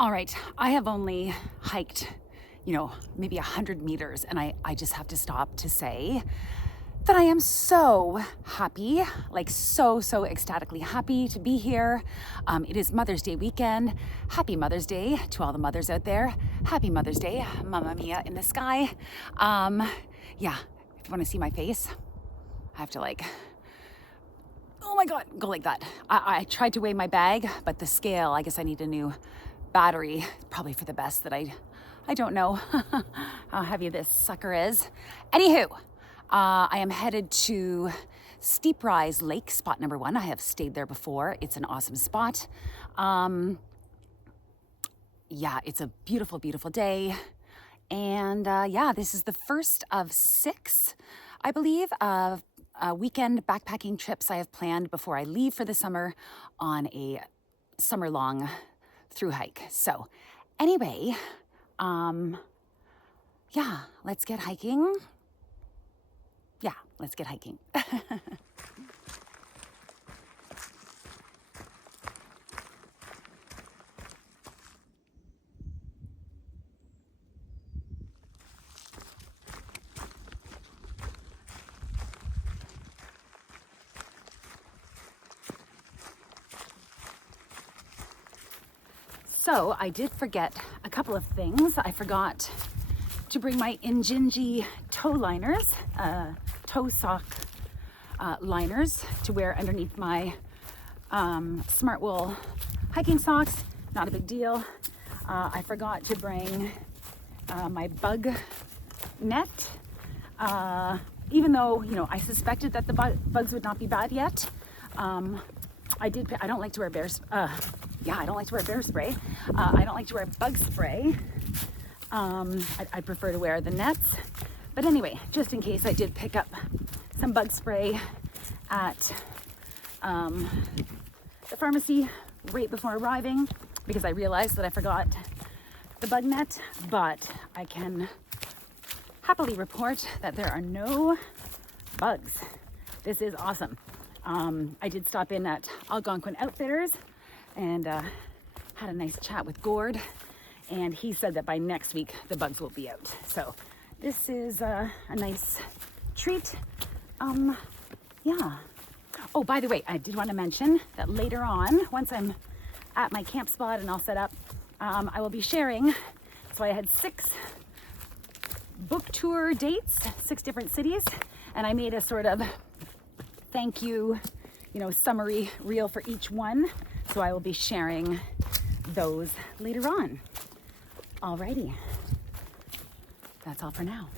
All right, I have only hiked, maybe 100 meters, and I just have to stop to say that I am so happy, like so ecstatically happy to be here. It is Mother's Day weekend. Happy Mother's Day to all the mothers out there. Happy Mother's Day, Mamma Mia in the sky. Yeah, if you want to see my face, I have to oh my God, go like that. I tried to weigh my bag, but the scale, I guess I need a new battery, probably for the best that I don't know how heavy this sucker is. Anywho, I am headed to Steeprise Lake, spot number 1. I have stayed there before. It's an awesome spot. Yeah, it's a beautiful day. And yeah, this is the first of 6, I believe, of weekend backpacking trips I have planned before I leave for the summer on a summer-long thru-hike. So anyway, yeah, let's get hiking. Yeah, let's get hiking. So I did forget a couple of things. I forgot to bring my Injinji toe liners, toe sock liners to wear underneath my Smart Wool hiking socks. Not a big deal. I forgot to bring my bug net, even though I suspected that the bugs would not be bad yet. I don't like to wear I don't like to wear bear spray. I don't like to wear bug spray. I prefer to wear the nets. But anyway, just in case, I did pick up some bug spray at the pharmacy right before arriving because I realized that I forgot the bug net, but I can happily report that there are no bugs. This is awesome. I did stop in at Algonquin Outfitters and had a nice chat with Gord, and he said that by next week the bugs will be out. So this is a nice treat. Yeah. Oh, by the way, I did want to mention that later on, once I'm at my camp spot and all set up, I will be sharing. So I had 6 book tour dates, 6 different cities, and I made a sort of thank you, summary reel for each one. So I will be sharing those later on. Alrighty, that's all for now.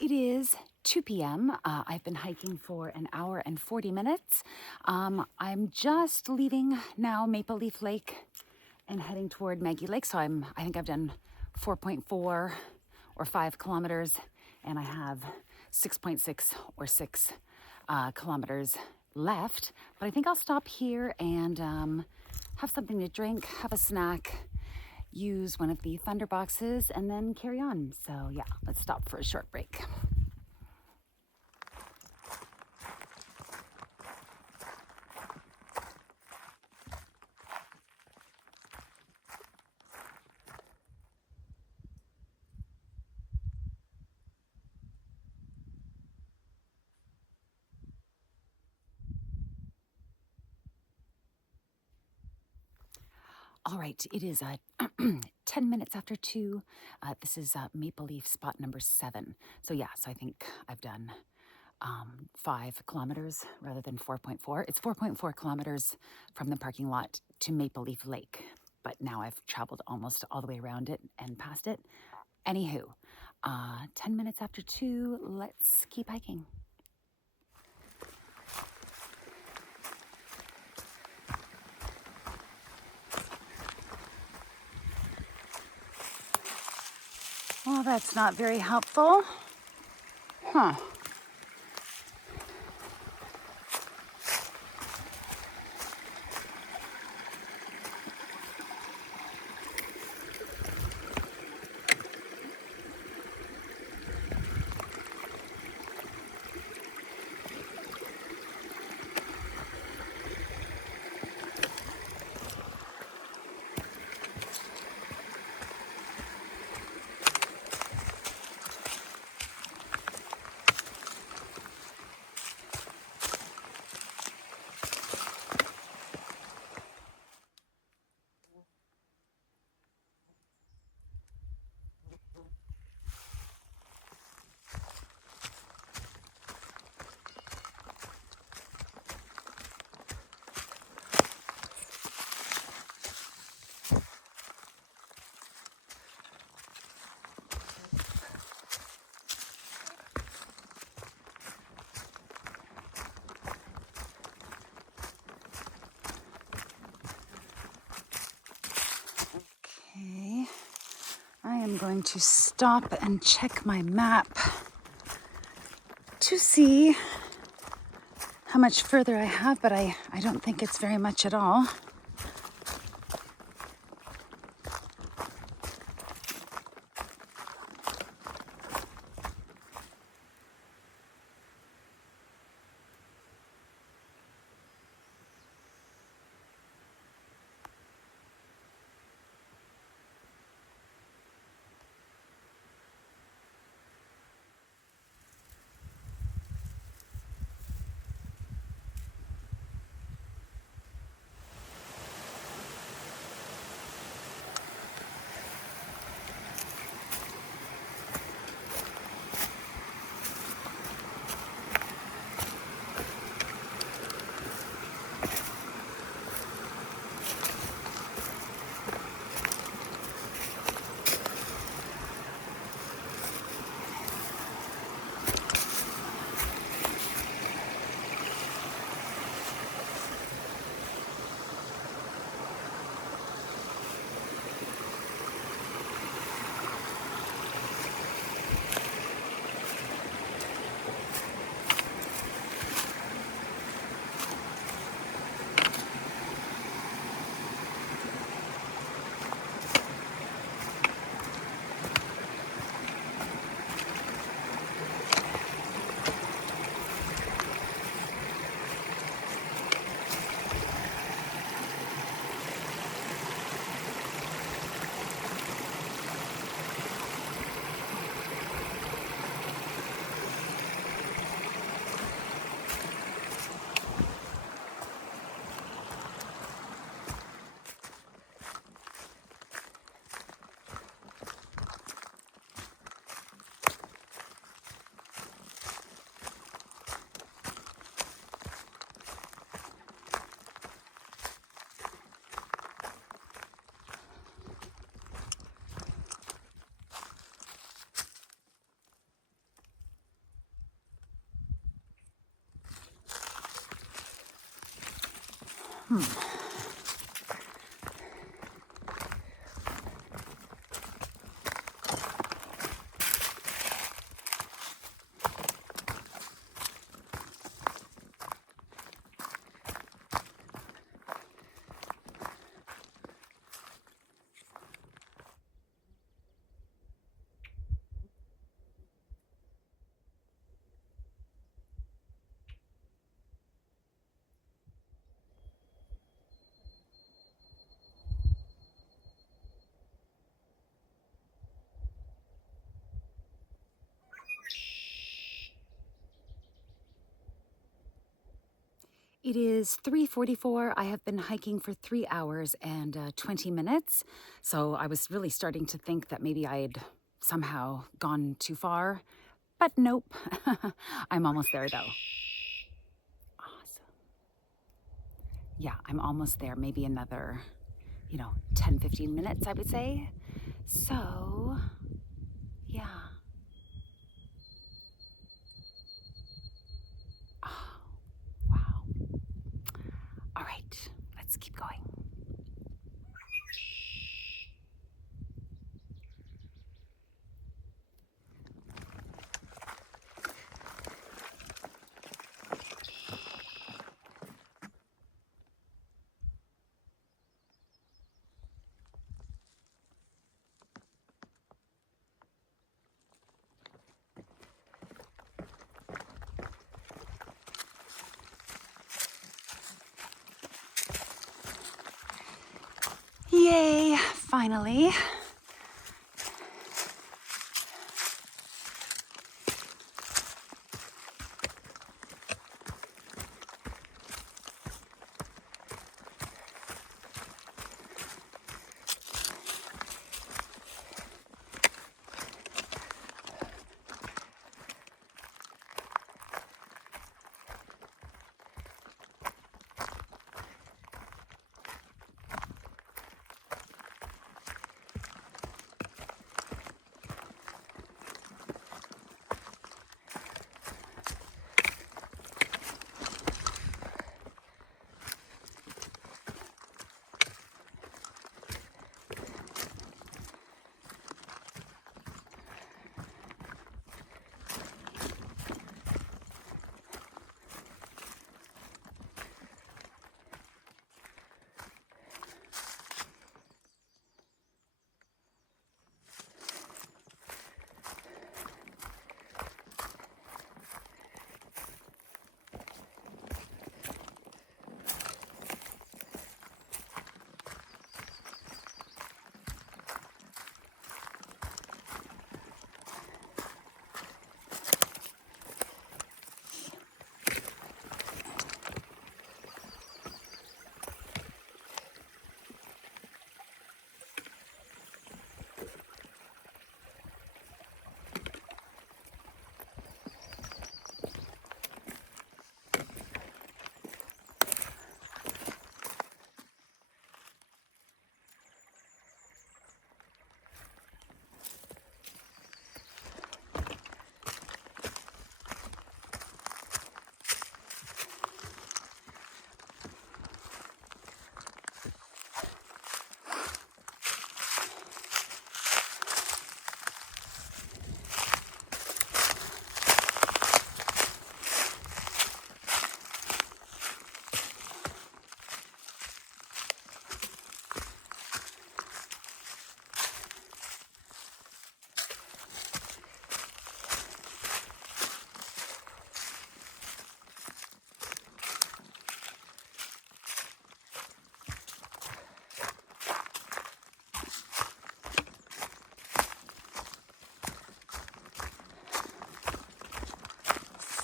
It is 2 p.m. I've been hiking for an hour and 40 minutes. I'm just leaving now Maple Leaf Lake and heading toward Maggie Lake. So I think I've done 4.4 or 5 kilometers, and I have 6.6 or 6 kilometers left. But I think I'll stop here and have something to drink, have a snack, use one of the thunder boxes, and then carry on. So yeah, let's stop for a short break. All right, it is 10 minutes after 2. This is Maple Leaf spot number 7. So yeah, so I think I've done 5 kilometers rather than 4.4. It's 4.4 kilometers from the parking lot to Maple Leaf Lake, but now I've traveled almost all the way around it and past it. Anywho, 10 minutes after 2, let's keep hiking. Well, that's not very helpful. Huh. Okay, I am going to stop and check my map to see how much further I have, but I don't think it's very much at all. It is 3:44. I have been hiking for 3 hours and 20 minutes. So I was really starting to think that maybe I had somehow gone too far. But nope. I'm almost there though. Awesome. Yeah, I'm almost there. Maybe another, 10, 15 minutes, I would say. So, yeah. Oh, wow. All right, let's keep going. Yay, finally.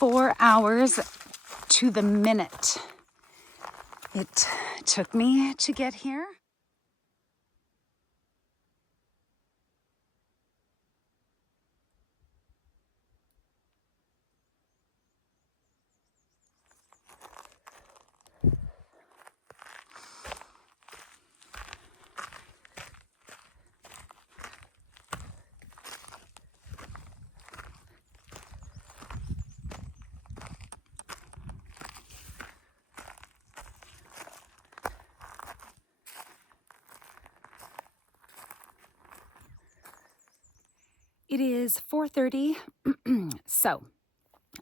Four hours to the minute it took me to get here. It is 4:30, so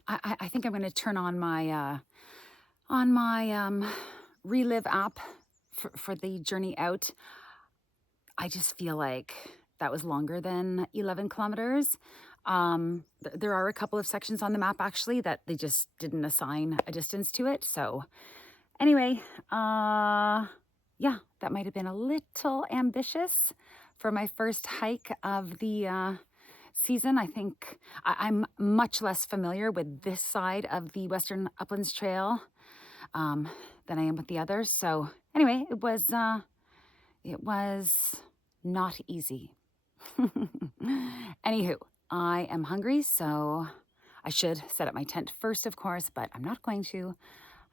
I think I'm going to turn on my Relive app for the journey out. I just feel like that was longer than 11 kilometers. There are a couple of sections on the map actually that they just didn't assign a distance to it. So anyway, yeah, that might have been a little ambitious for my first hike of the season. I think I'm much less familiar with this side of the Western Uplands Trail than I am with the others. So anyway, it was not easy. Anywho, I am hungry, so I should set up my tent first, of course, but I'm not going to.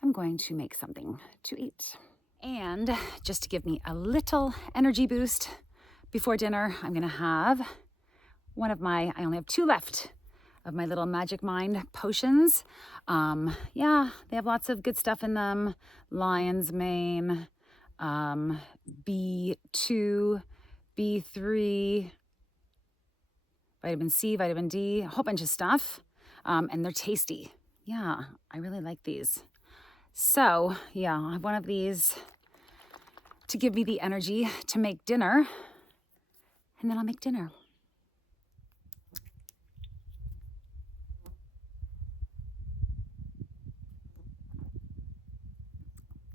I'm going to make something to eat. And just to give me a little energy boost before dinner, I'm gonna have one of my, I only have 2 left of my little Magic Mind potions. Yeah, they have lots of good stuff in them. Lion's mane, B2, B3, vitamin C, vitamin D, a whole bunch of stuff. And they're tasty. Yeah, I really like these. So yeah, I have one of these to give me the energy to make dinner, and then I'll make dinner.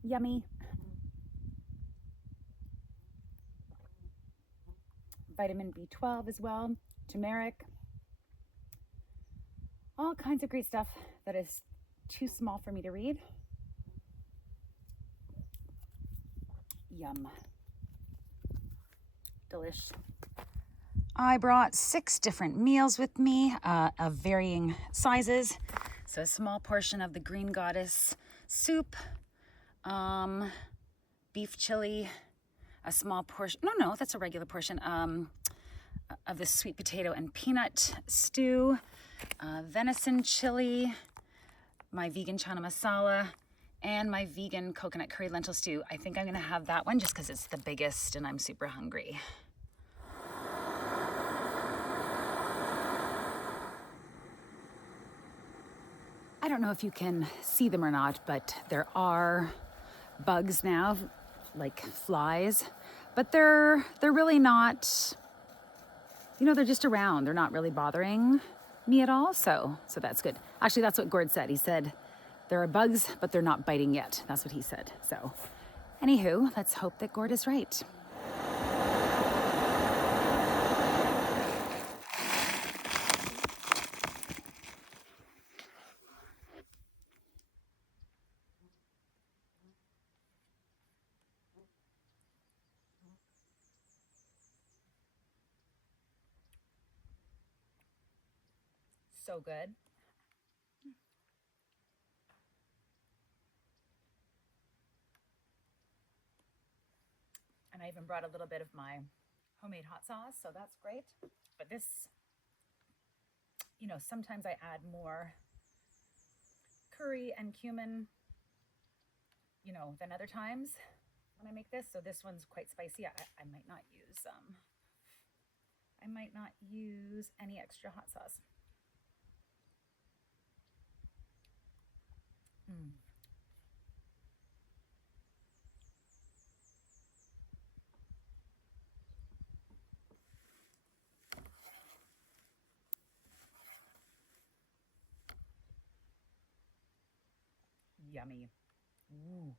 Yummy. Vitamin B12 as well, turmeric, all kinds of great stuff that is too small for me to read. Yum. Delish. I brought 6 different meals with me of varying sizes. So a small portion of the Green Goddess soup, beef chili, a small portion, no, that's a regular portion, of the sweet potato and peanut stew, venison chili, my vegan chana masala, and my vegan coconut curry lentil stew. I think I'm gonna have that one just because it's the biggest and I'm super hungry. I don't know if you can see them or not, but there are bugs now, like flies, but they're really not, they're just around. They're not really bothering me at all, so that's good. Actually, that's what Gord said. He said, there are bugs, but they're not biting yet. That's what he said. So anywho, let's hope that Gord is right. So good. And I even brought a little bit of my homemade hot sauce, so that's great. But this, sometimes I add more curry and cumin, than other times when I make this. So this one's quite spicy. I might not use any extra hot sauce. Yummy. Ooh.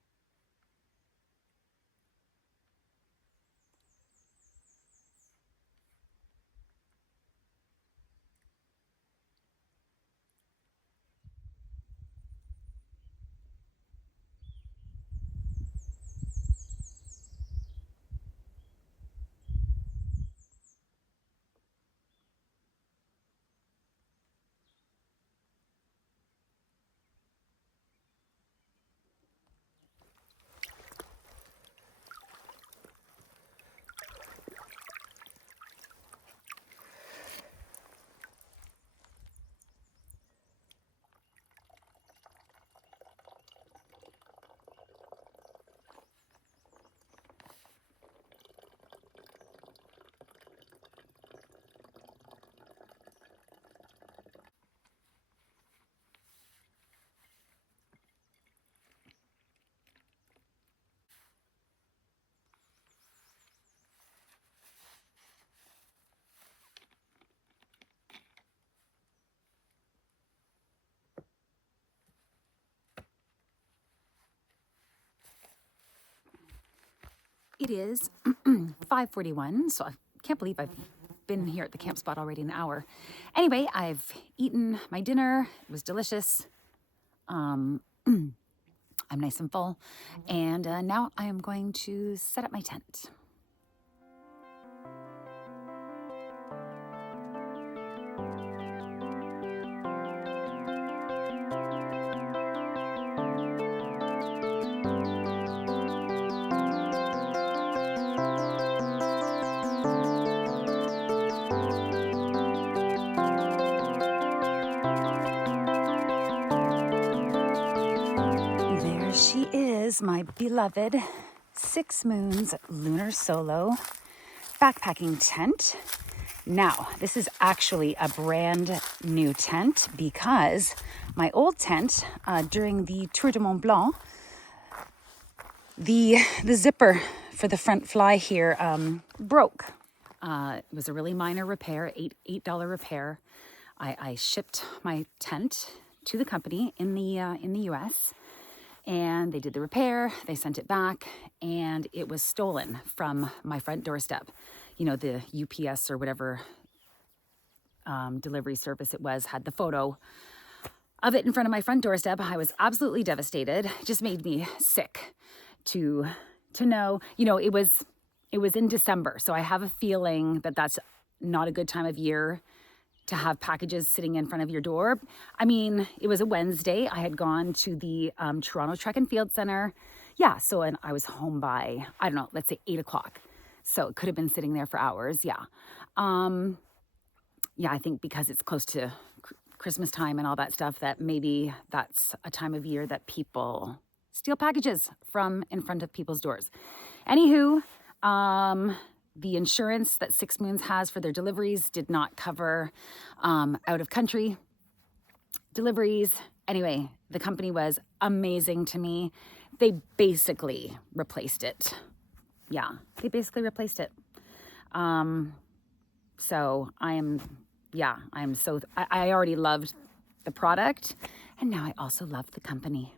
It is 5:41, so I can't believe I've been here at the camp spot already an hour. Anyway, I've eaten my dinner. It was delicious. I'm nice and full. And now I am going to set up my tent. She is my beloved 6 Moons Lunar Solo backpacking tent. Now, this is actually a brand new tent because my old tent during the Tour de Mont Blanc, the zipper for the front fly here broke. It was a really minor repair, $8 repair. I shipped my tent to the company in the US. And they did the repair, they sent it back, and it was stolen from my front doorstep. You know, the UPS or whatever delivery service it was had the photo of it in front of my front doorstep. I was absolutely devastated. It just made me sick to know. You know, it was in December, so I have a feeling that that's not a good time of year to have packages sitting in front of your door. I mean, it was a Wednesday. I had gone to the Toronto Track and Field Center. Yeah, so and I was home by, I don't know, let's say 8 o'clock. So it could have been sitting there for hours, yeah. Yeah, I think because it's close to Christmas time and all that stuff, that maybe that's a time of year that people steal packages from in front of people's doors. Anywho, the insurance that 6 Moons has for their deliveries did not cover out-of-country deliveries. Anyway, the company was amazing to me. They basically replaced it. Yeah, they basically replaced it. So I already loved the product, and now I also love the company.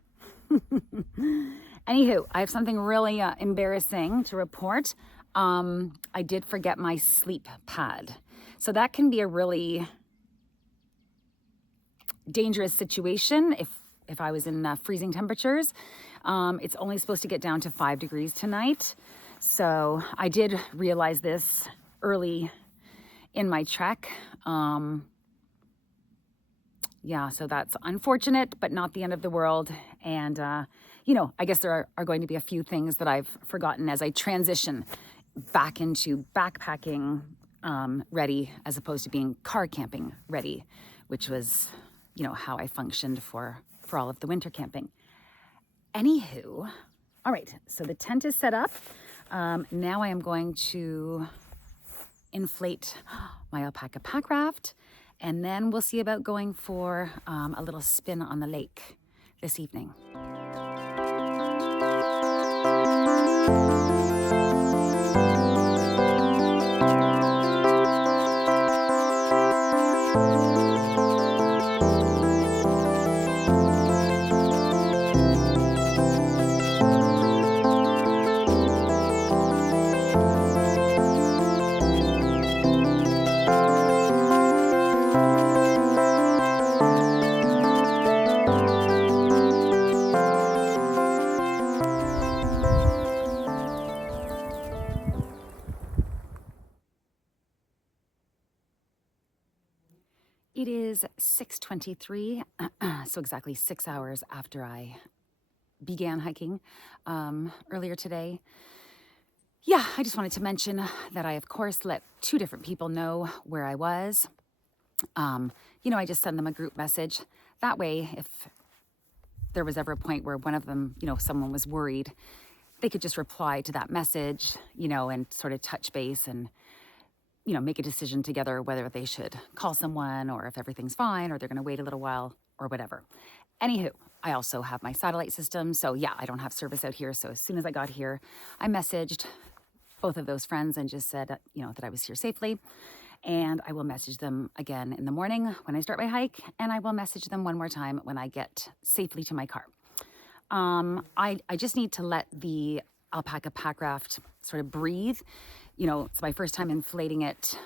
Anywho, I have something really embarrassing to report. I did forget my sleep pad. So that can be a really dangerous situation if I was in freezing temperatures. It's only supposed to get down to 5 degrees tonight. So I did realize this early in my trek. Yeah, so that's unfortunate, but not the end of the world. And, you know, I guess there are going to be a few things that I've forgotten as I transition back into backpacking ready as opposed to being car camping ready, which was, you know, how I functioned for all of the winter camping. Anywho, all right, so the tent is set up. Now I am going to inflate my alpaca pack raft, and then we'll see about going for a little spin on the lake this evening. It is 6:23, so exactly 6 hours after I began hiking earlier today. Yeah, I just wanted to mention that I, of course, let 2 different people know where I was. You know, I just send them a group message. That way, if there was ever a point where one of them, you know, someone was worried, they could just reply to that message, you know, and sort of touch base and, you know, make a decision together whether they should call someone or if everything's fine or they're going to wait a little while or whatever. Anywho, I also have my satellite system. So yeah, I don't have service out here. So as soon as I got here, I messaged both of those friends and just said, you know, that I was here safely. And I will message them again in the morning when I start my hike. And I will message them one more time when I get safely to my car. I just need to let the alpaca pack raft sort of breathe. You know, it's my first time inflating it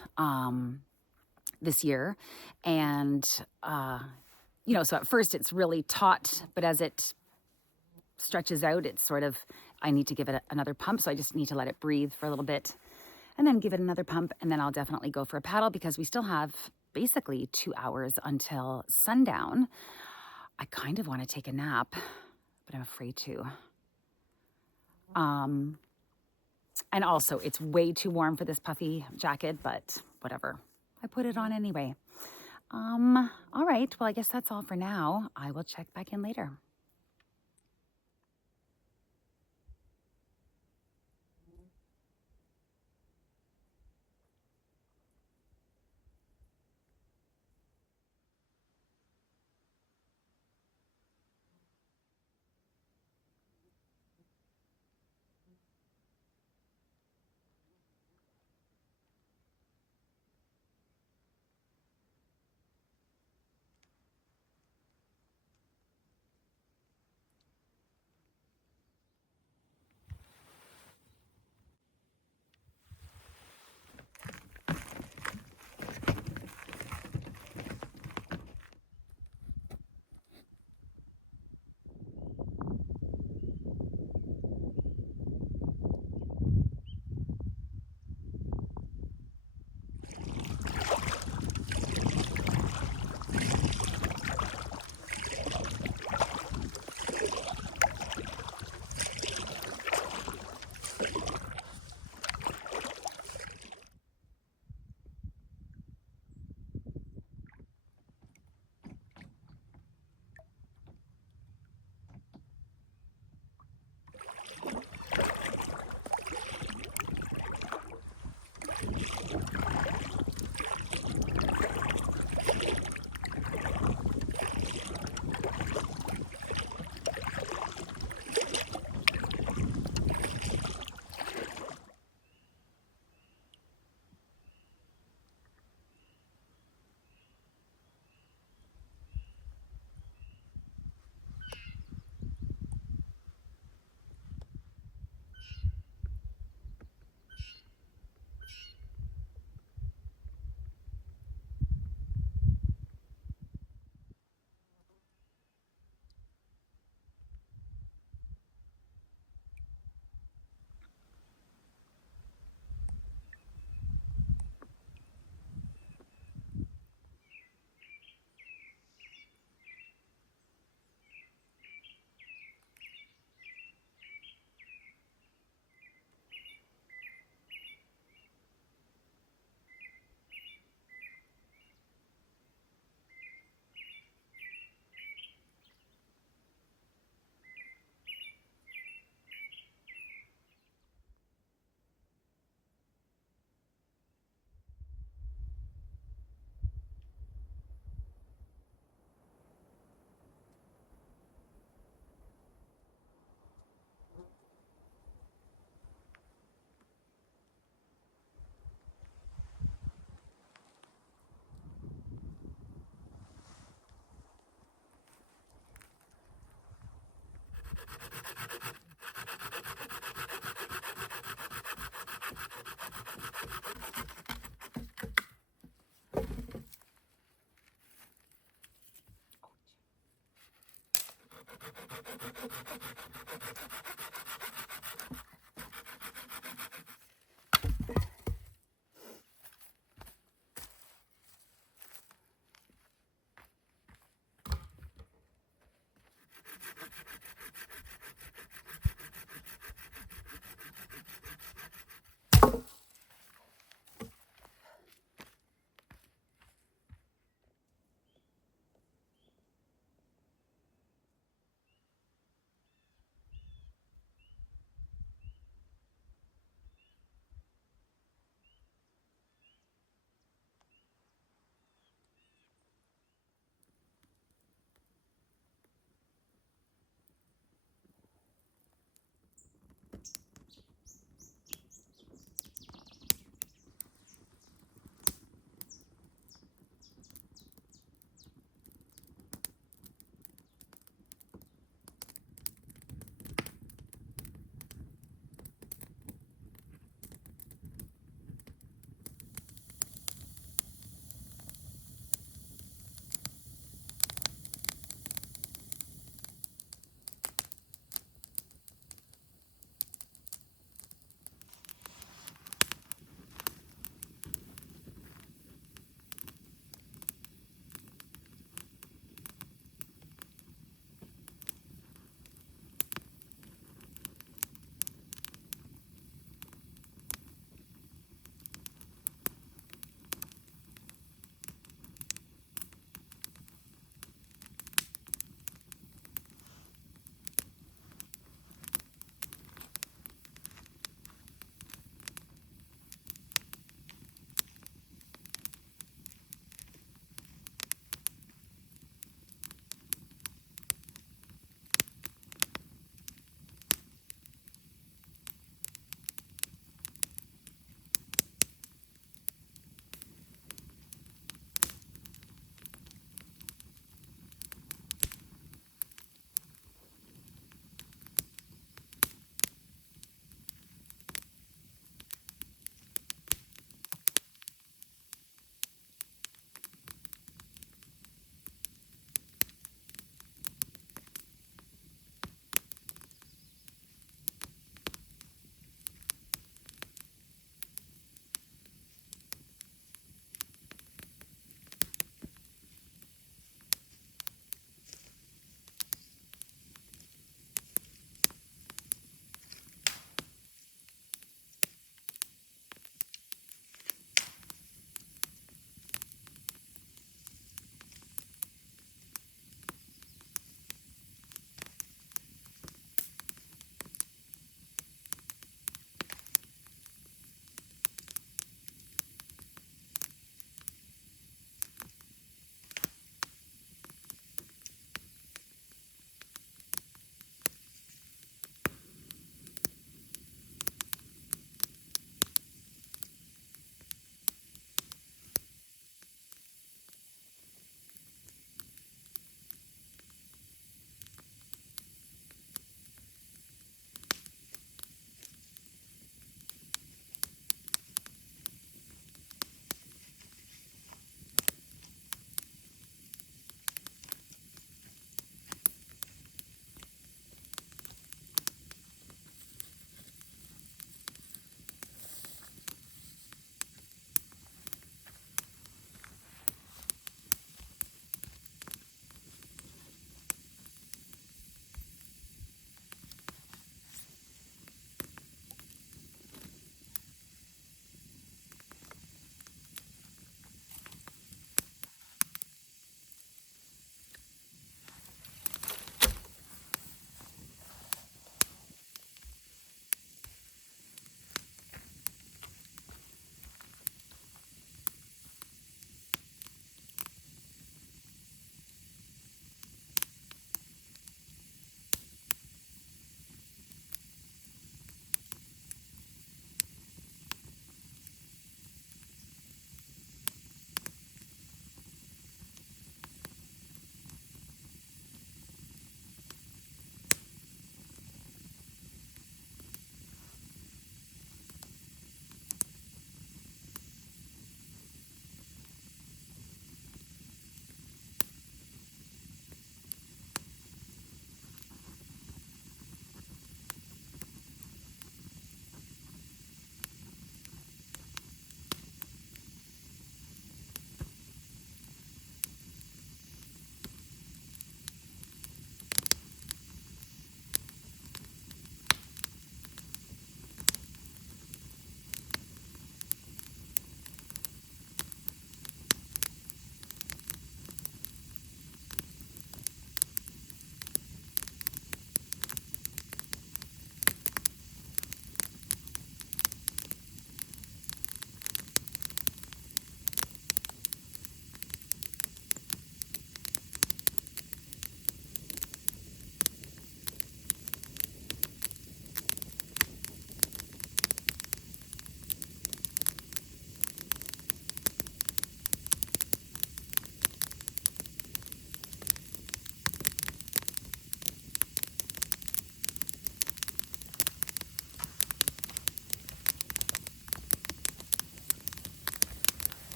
this year. And, you know, so at first it's really taut, but as it stretches out, it's sort of, I need to give it another pump. So I just need to let it breathe for a little bit and then give it another pump. And then I'll definitely go for a paddle because we still have basically 2 hours until sundown. I kind of want to take a nap, but I'm afraid to. And also it's way too warm for this puffy jacket, but whatever. I put it on anyway. All right. Well, I guess that's all for now. I will check back in later.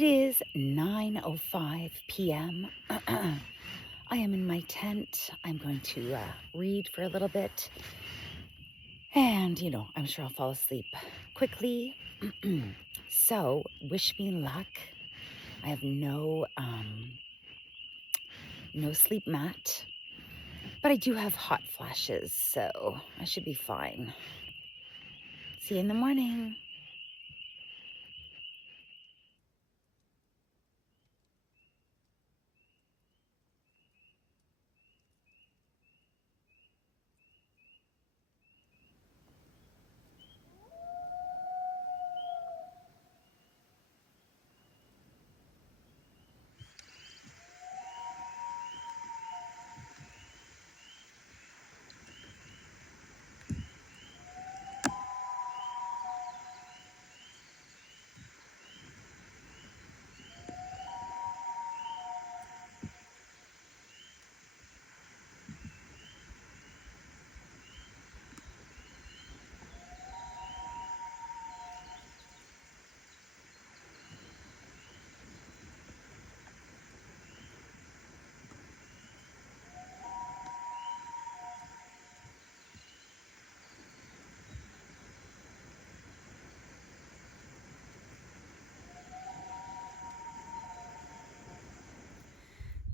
It is 9:05 p.m. I am in my tent. I'm going to read for a little bit. And, I'm sure I'll fall asleep quickly. So, wish me luck. I have no sleep mat, but I do have hot flashes, so I should be fine. See you in the morning.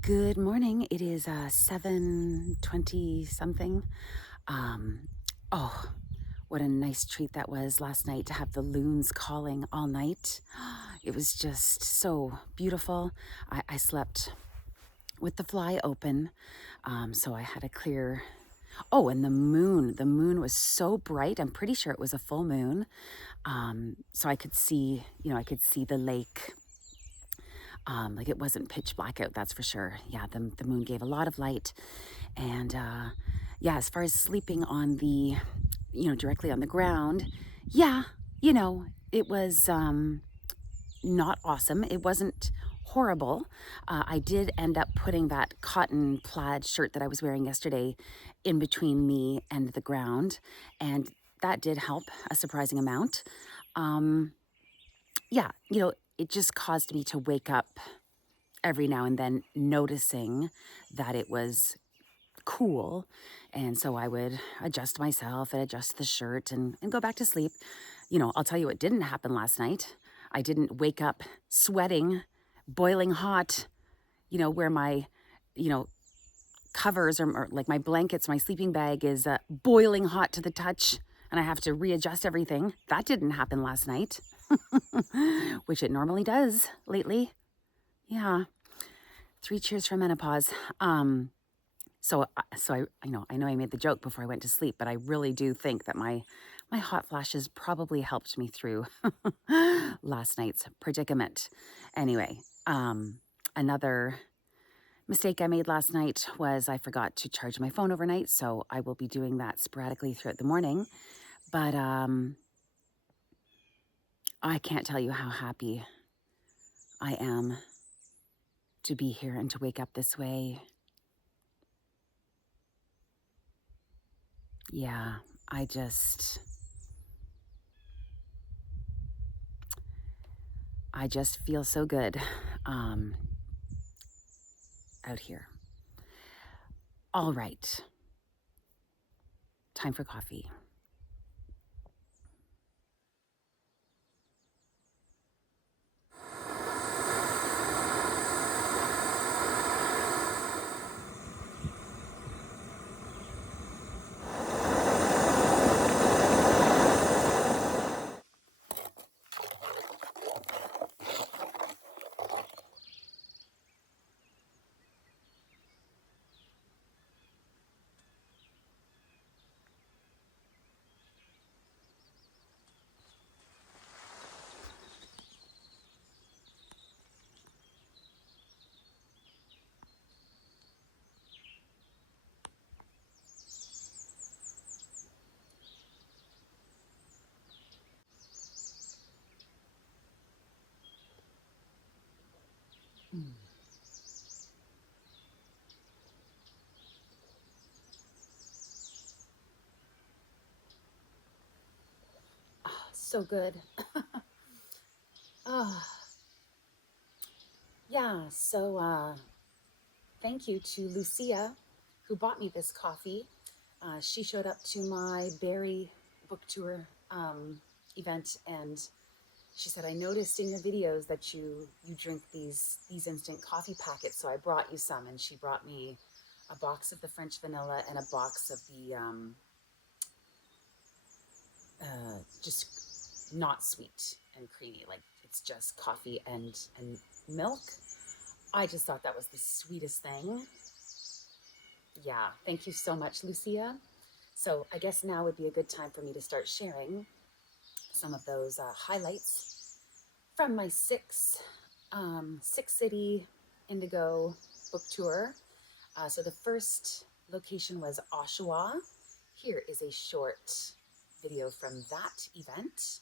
Good morning. It is 7:20 something. Oh, what a nice treat that was last night to have the loons calling all night. It was just so beautiful. I slept with the fly open, so I had a clear. Oh, and the moon was so bright. I'm pretty sure it was a full moon. So I could see, the lake. Like it wasn't pitch black out, that's for sure. Yeah, the moon gave a lot of light. And yeah, as far as sleeping on the, directly on the ground, yeah, it was not awesome. It wasn't horrible. I did end up putting that cotton plaid shirt that I was wearing yesterday in between me and the ground. And that did help a surprising amount. Yeah, it just caused me to wake up every now and then noticing that it was cool. And so I would adjust myself and adjust the shirt and go back to sleep. I'll tell you what didn't happen last night. I didn't wake up sweating, boiling hot, where my, covers or like my blankets, my sleeping bag is boiling hot to the touch and I have to readjust everything. That didn't happen last night, which it normally does lately. Yeah. 3 cheers for menopause. So I know I made the joke before I went to sleep, but I really do think that my hot flashes probably helped me through last night's predicament. Anyway, another mistake I made last night was I forgot to charge my phone overnight, so I will be doing that sporadically throughout the morning. But I can't tell you how happy I am to be here and to wake up this way. Yeah, I just feel so good out here. All right, time for coffee. So good. Oh, So thank you to Lucia, who bought me this coffee. She showed up to my Barry book tour event, and she said, I noticed in your videos that you drink these instant coffee packets, so I brought you some. And she brought me a box of the French vanilla and a box of the just not sweet and creamy, like it's just coffee and milk. I just thought that was the sweetest thing. Yeah, thank you so much, Lucia. So I guess now would be a good time for me to start sharing some of those highlights from my six city Indigo book tour. So the first location was Oshawa. Here is a short video from that event.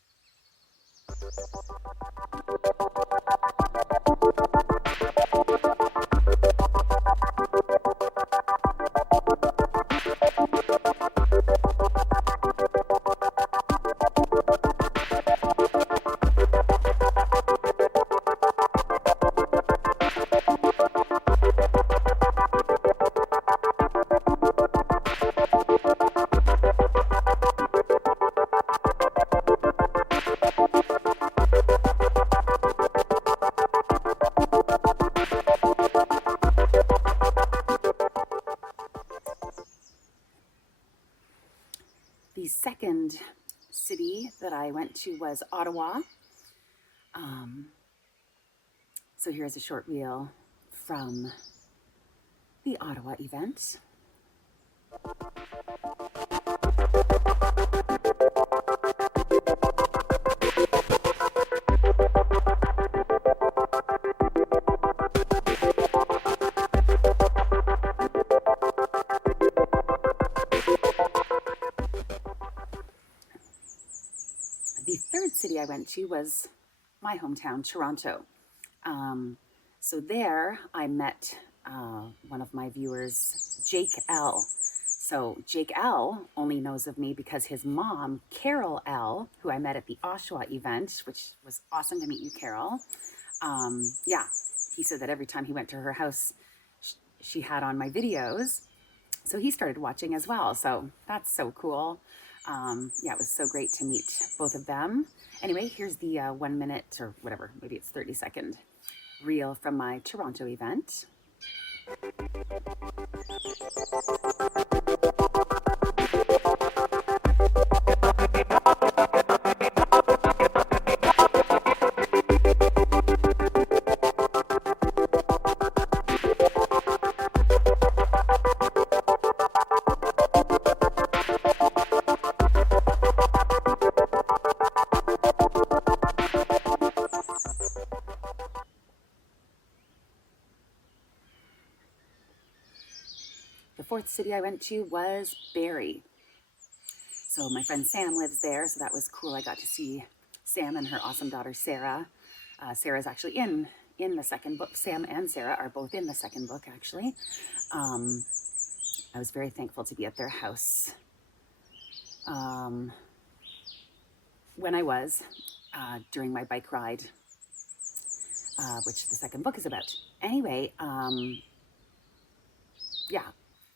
The second city that I went to was Ottawa. So here's a short reel from the Ottawa event. The third city I went to was my hometown, Toronto. So there I met one of my viewers, Jake L. So Jake L only knows of me because his mom, Carol L, who I met at the Oshawa event, which was awesome to meet you, Carol. Yeah, he said that every time he went to her house, she had on my videos. So he started watching as well. So that's so cool. Yeah, it was so great to meet both of them. Anyway, here's the 1 minute or whatever, maybe it's 30-second reel from my Toronto event. The fourth city I went to was Barrie. So my friend Sam lives there, so that was cool. I got to see Sam and her awesome daughter, Sarah. Sarah's actually in the second book. Sam and Sarah are both in the second book, actually. I was very thankful to be at their house when I was during my bike ride, which the second book is about. Anyway, yeah.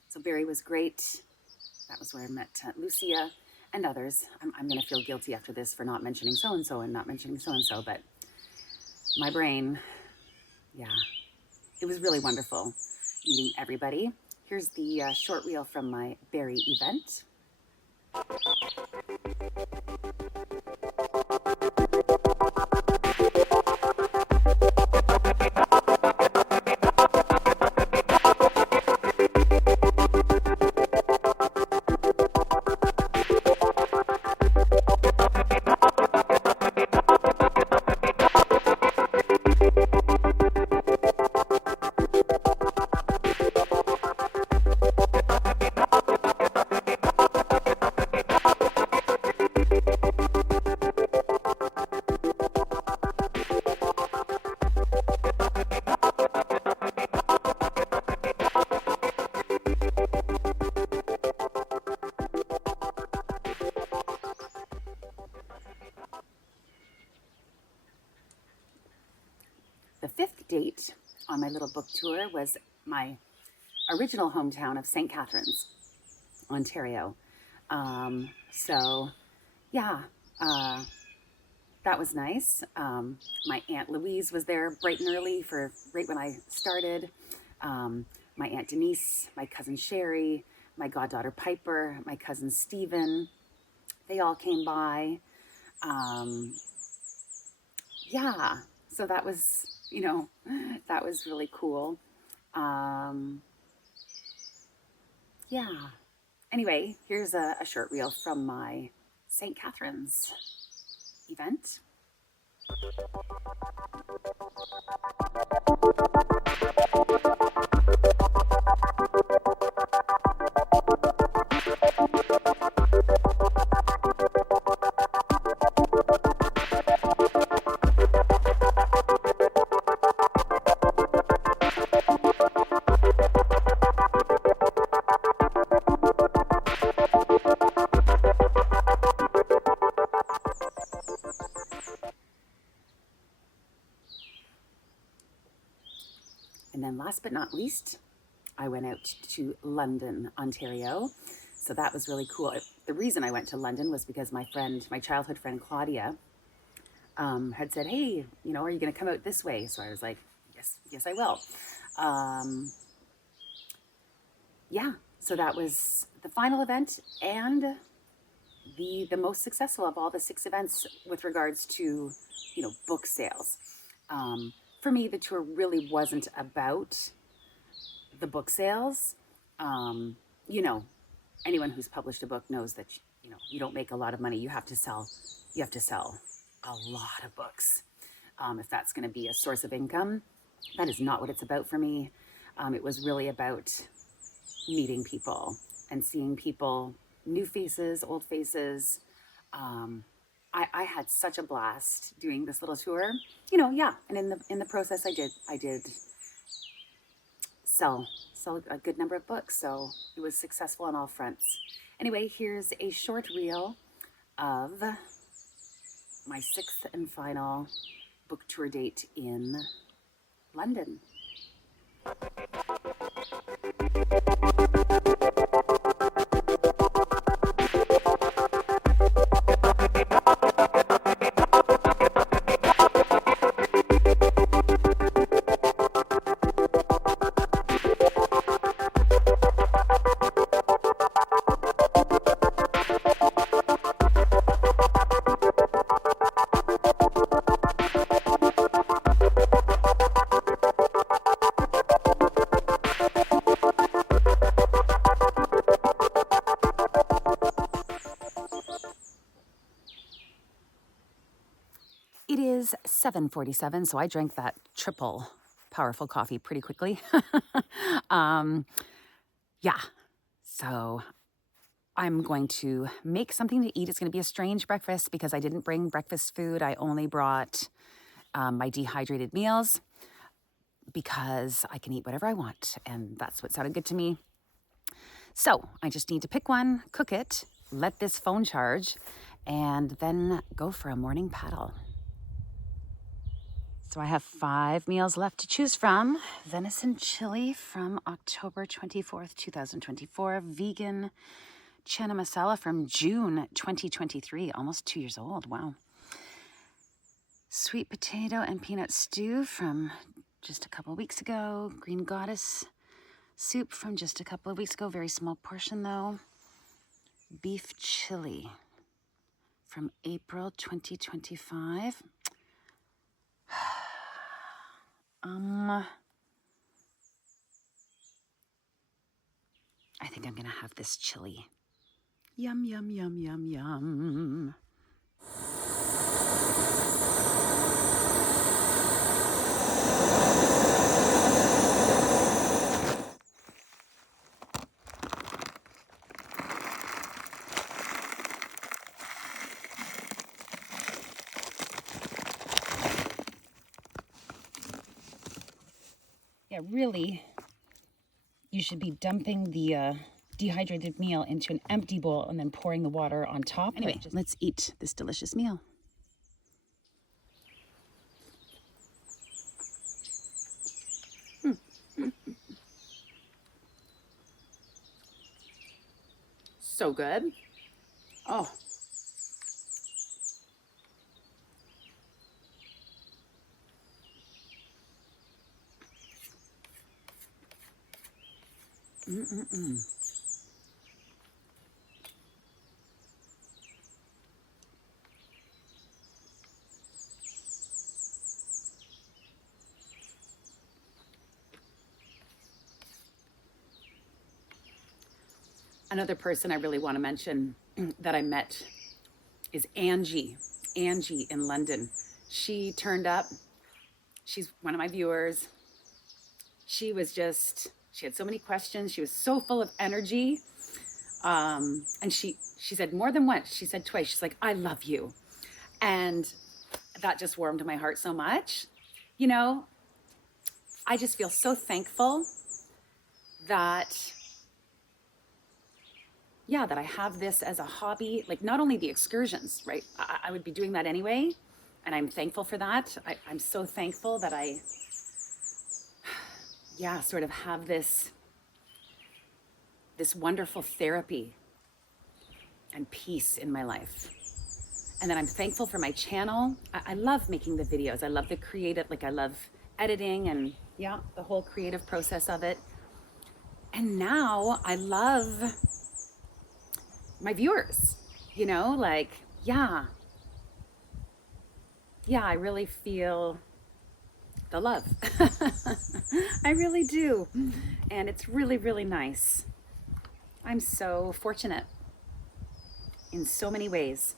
So Barrie was great. That was where I met Lucia and others. I'm going to feel guilty after this for not mentioning so-and-so and not mentioning so-and-so, but my brain, yeah, it was really wonderful meeting everybody. Here's the short reel from my Barrie event. my little book tour was my original hometown of St. Catharines, Ontario. So yeah, that was nice. My Aunt Louise was there bright and early for right when I started. My Aunt Denise, my cousin Sherry, my goddaughter Piper, my cousin Stephen, they all came by. Yeah, so that was, that was really cool. Yeah. Anyway, here's a short reel from my St. Catharines event. And then last but not least, I went out to London, Ontario. So that was really cool. The reason I went to London was because my childhood friend Claudia, had said, hey, are you going to come out this way? So I was like, yes, I will. Yeah, so that was the final event and the most successful of all the 6 events with regards to, book sales. For me, the tour really wasn't about the book sales. Anyone who's published a book knows that, you don't make a lot of money. You have to sell a lot of books. If that's going to be a source of income, that is not what it's about for me. It was really about meeting people and seeing people, new faces, old faces. I had such a blast doing this little tour, yeah. And in the process, I did sell a good number of books. So it was successful on all fronts. Anyway, here's a short reel of my 6th and final book tour date in London. It is 7:47, so I drank that triple powerful coffee pretty quickly. Yeah, so I'm going to make something to eat. It's going to be a strange breakfast because I didn't bring breakfast food. I only brought my dehydrated meals because I can eat whatever I want, and that's what sounded good to me. So I just need to pick one, cook it, let this phone charge, and then go for a morning paddle. So I have 5 meals left to choose from. Venison chili from October 24th, 2024. Vegan chana masala from June 2023, almost 2 years old, wow. Sweet potato and peanut stew from just a couple of weeks ago. Green goddess soup from just a couple of weeks ago, very small portion though. Beef chili from April 2025. I think I'm gonna have this chili. Yum, yum, yum, yum, yum. Yeah, really, you should be dumping the dehydrated meal into an empty bowl and then pouring the water on top. Anyway, let's eat this delicious meal. so good. Oh. Mm-mm-mm. Another person I really want to mention that I met is Angie. Angie in London. She turned up. She's one of my viewers. She had so many questions. She was so full of energy. And she said more than once. She said twice. She's like, I love you. And that just warmed my heart so much. You know, I just feel so thankful that I have this as a hobby, like not only the excursions, right? I would be doing that anyway. And I'm thankful for that. I'm so thankful that I, sort of have this wonderful therapy and peace in my life. And then I'm thankful for my channel. I love making the videos. I love the creative, like I love editing and the whole creative process of it. And now I love my viewers, you know, like, I really feel the love. I really do. And it's really, really nice. I'm so fortunate in so many ways.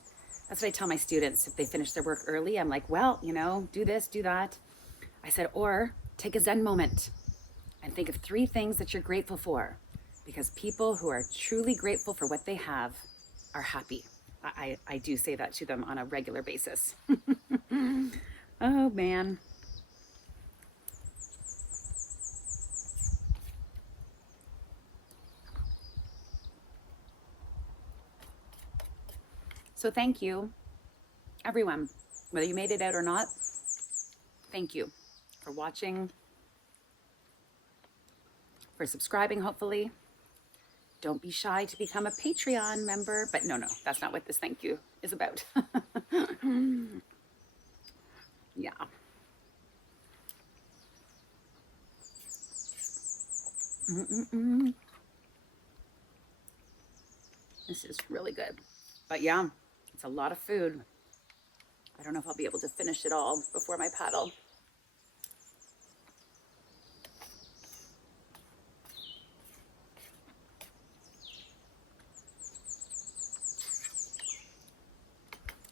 That's what I tell my students. If they finish their work early, I'm like, well, you know, do this, do that. I said, or take a Zen moment and think of 3 things that you're grateful for, because people who are truly grateful for what they have are happy. I do say that to them on a regular basis. Oh, man. So thank you, everyone, whether you made it out or not. Thank you for watching, for subscribing, hopefully. Don't be shy to become a Patreon member. But no, that's not what this thank you is about. Yeah. Mm-mm-mm. This is really good. But yeah, it's a lot of food. I don't know if I'll be able to finish it all before my paddle.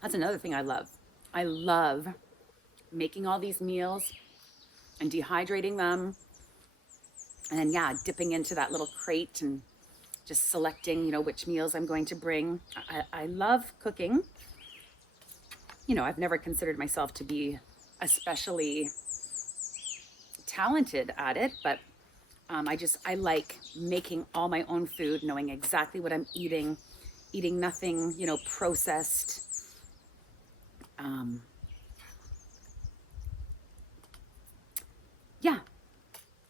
That's another thing I love. I love making all these meals and dehydrating them. And then, dipping into that little crate and just selecting, you know, which meals I'm going to bring. I love cooking. You know, I've never considered myself to be especially talented at it, but I like making all my own food, knowing exactly what I'm eating nothing, you know, processed.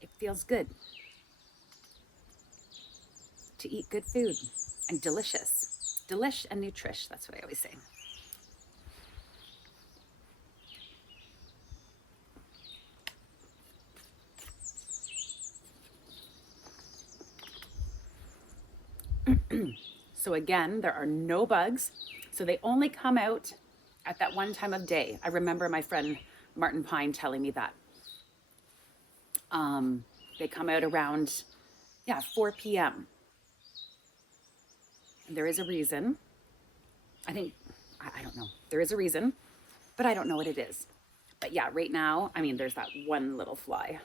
It feels good to eat good food and delicious. Delish and nutrish, that's what I always say. So again, there are no bugs. So they only come out at that one time of day. I remember my friend Martin Pine telling me that. They come out around, 4 p.m. And there is a reason. I don't know. There is a reason, but I don't know what it is. But right now, I mean, there's that one little fly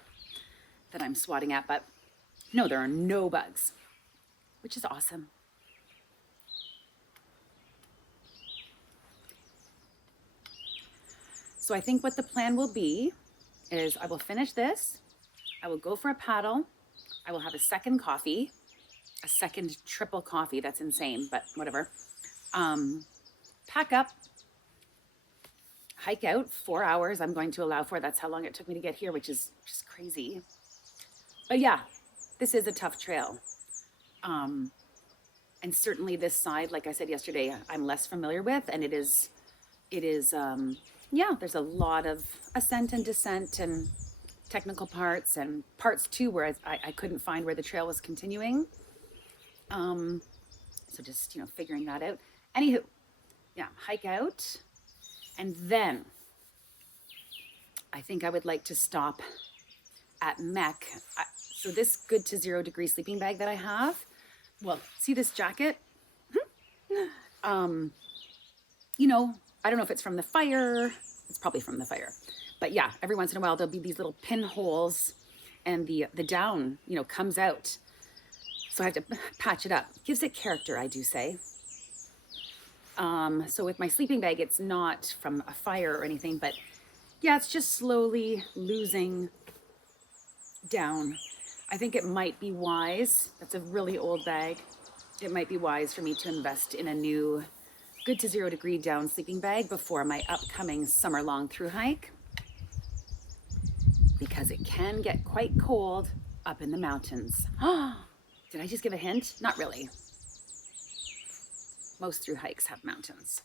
that I'm swatting at, but no, there are no bugs, which is awesome. So I think what the plan will be is I will finish this. I will go for a paddle. I will have a second coffee, a second triple coffee. That's insane, but whatever. Pack up, hike out 4 hours. I'm going to allow for. That's how long it took me to get here, which is just crazy. But this is a tough trail. And certainly this side, like I said yesterday, I'm less familiar with, and it is, yeah, there's a lot of ascent and descent and technical parts and parts too where I couldn't find where the trail was continuing. So just, figuring that out. Anywho, yeah, hike out. And then I think I would like to stop at Mech. So this good to 0 degree sleeping bag that I have, well, see this jacket? I don't know if it's from the fire. It's probably from the fire. But yeah, every once in a while there'll be these little pinholes and the down, comes out. So I have to patch it up. Gives it character, I do say. So with my sleeping bag, it's not from a fire or anything, but yeah, it's just slowly losing down. I think it might be wise. That's a really old bag. It might be wise for me to invest in a new good to 0 degree down sleeping bag before my upcoming summer long thru hike, because it can get quite cold up in the mountains. Did I just give a hint? Not really. Most thru hikes have mountains.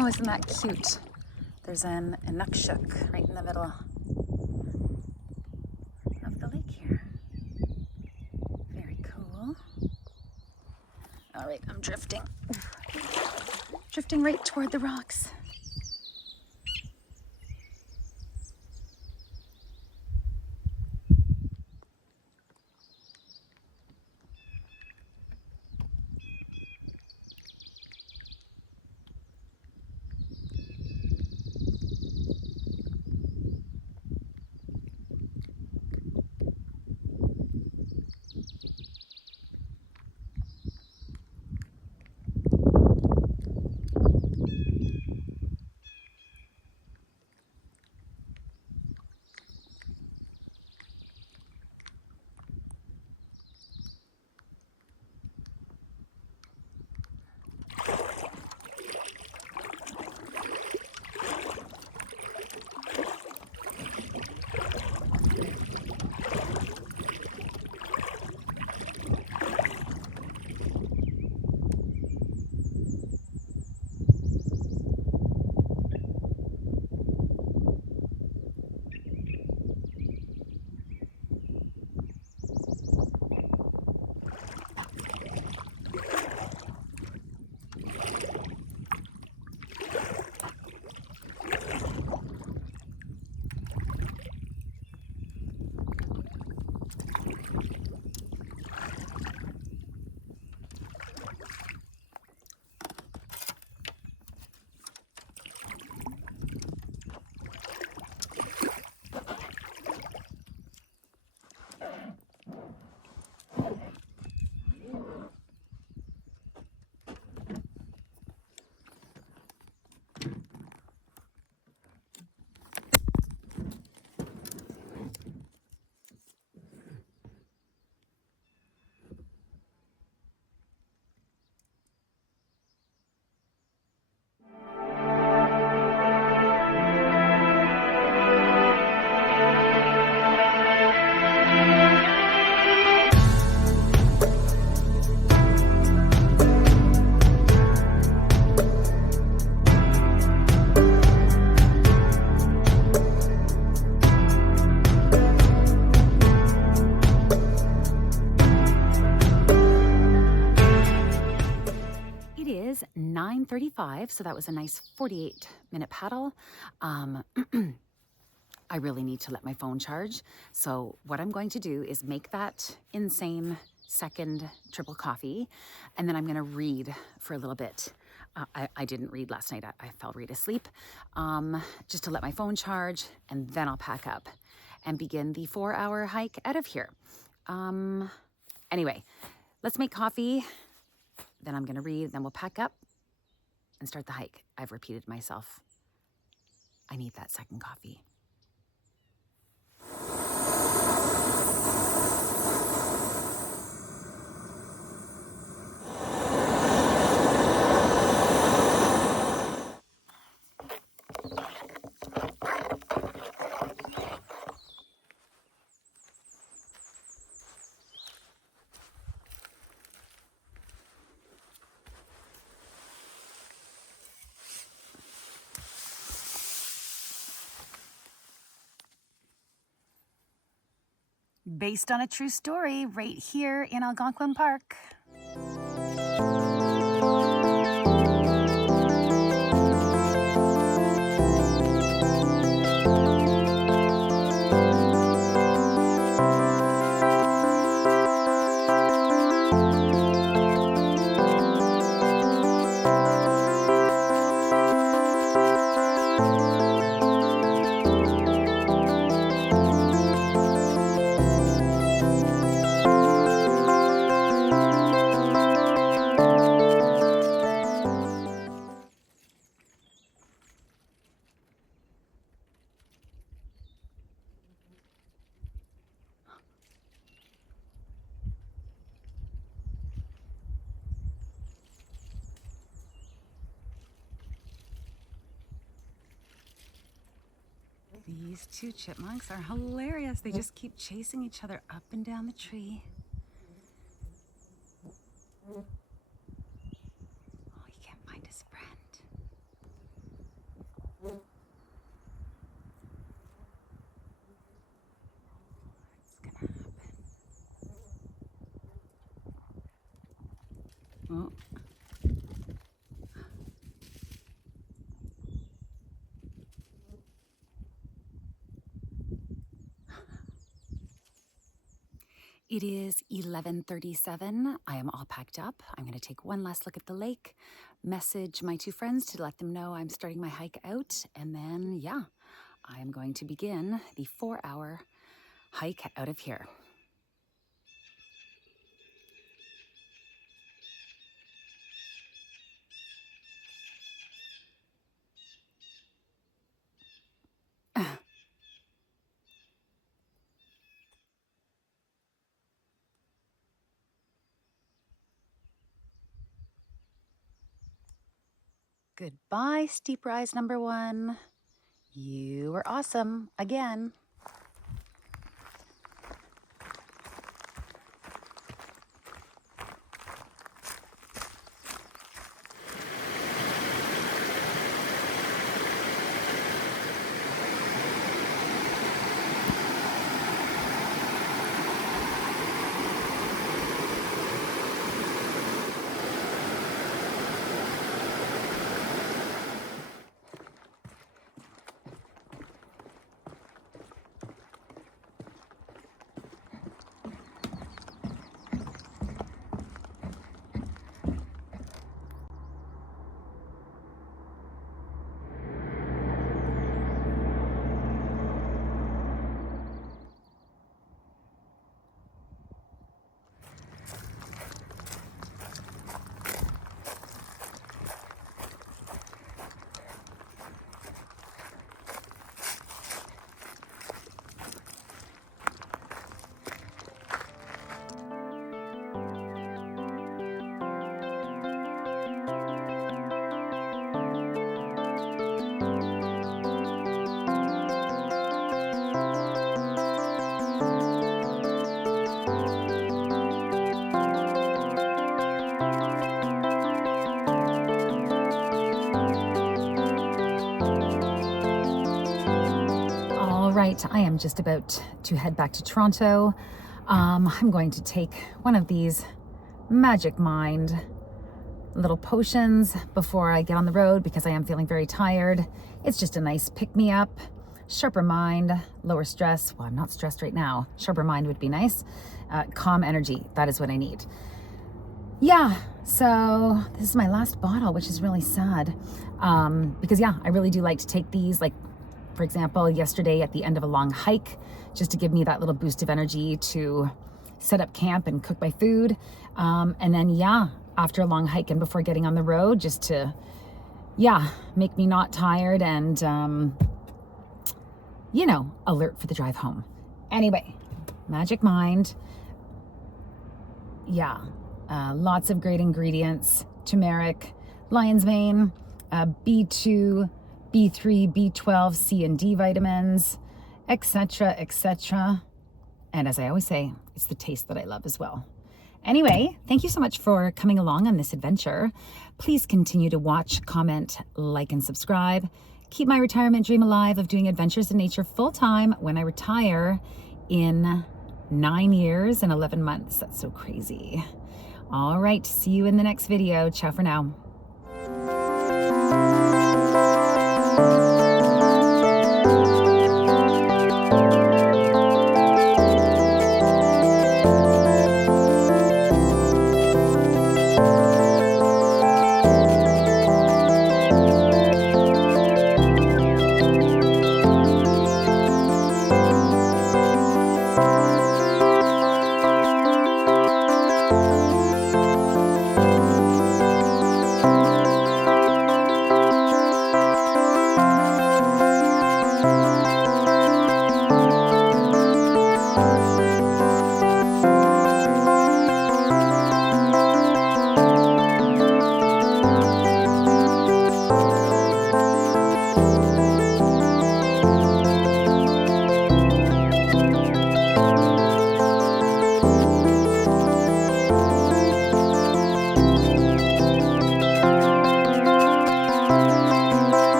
Oh, isn't that cute? There's an inukshuk right in the middle of the lake here. Very cool. All right, I'm drifting. Drifting right toward the rocks. 5, so that was a nice 48-minute paddle. I really need to let my phone charge. So what I'm going to do is make that insane second triple coffee, and then I'm gonna read for a little bit. I didn't read last night. I fell right asleep, just to let my phone charge, and then I'll pack up and begin the 4-hour hike out of here. Anyway, let's make coffee, then I'm gonna read, then we'll pack up and start the hike. I've repeated myself. I need that second coffee. Based on a true story right here in Algonquin Park. These two chipmunks are hilarious. They just keep chasing each other up and down the tree. Oh, he can't find his friend. What's gonna happen? Oh. It is 11:37. I am all packed up. I'm going to take one last look at the lake, message my two friends to let them know I'm starting my hike out, and then, yeah, I am going to begin the 4-hour hike out of here. Goodbye, Steeprise number 1. You were awesome again. Right, I am just about to head back to Toronto. I'm going to take one of these Magic Mind little potions before I get on the road because I am feeling very tired. It's just a nice pick-me-up, sharper mind, lower stress. Well, I'm not stressed right now. Sharper mind would be nice. Calm energy, that is what I need. Yeah, so this is my last bottle, which is really sad. Because yeah, I really do like to take these, like for example, yesterday at the end of a long hike, just to give me that little boost of energy to set up camp and cook my food. And then yeah, after a long hike and before getting on the road, just to, yeah, make me not tired and, you know, alert for the drive home. Anyway, Magic Mind. Yeah, lots of great ingredients: turmeric, lion's mane, B2, B3, B12, C and D vitamins, etc., etc. And as I always say, it's the taste that I love as well. Anyway, thank you so much for coming along on this adventure. Please continue to watch, comment, like, and subscribe. Keep my retirement dream alive of doing adventures in nature full-time when I retire in 9 years and 11 months. That's so crazy. All right, see you in the next video. Ciao for now.